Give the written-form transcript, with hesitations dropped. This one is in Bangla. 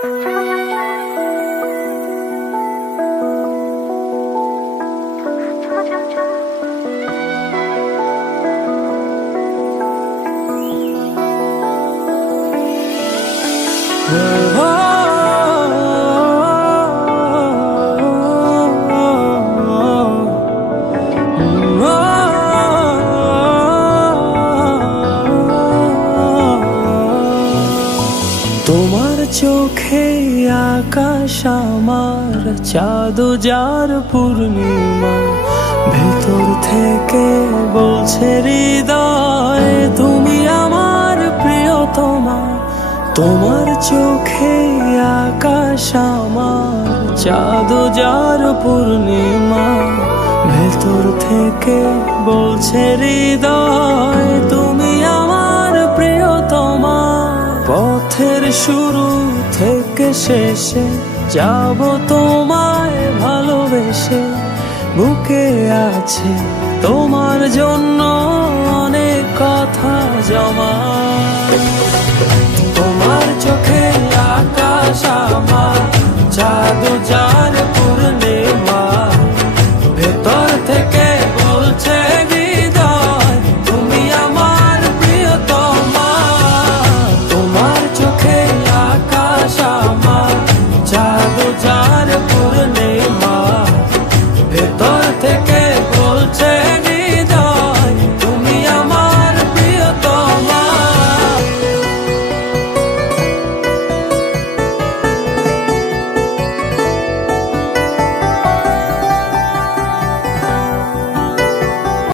তোমার চোখে আকাশ আমার, চাঁদ যার পূর্ণিমা, ভেতর থেকে বলছে হৃদয় তুমি আমার প্রিয়তমা। তোমার চোখে আকাশ আমার, চাঁদ যার পূর্ণিমা, ভেতর থেকে বলছে হৃদয় তুমি আমার প্রিয়তমা। পথের শুরু থেকে শেষে যাব তোমায় ভালোবেসে, বুকে আছে তোমার জন্য অনেক কথা জমা।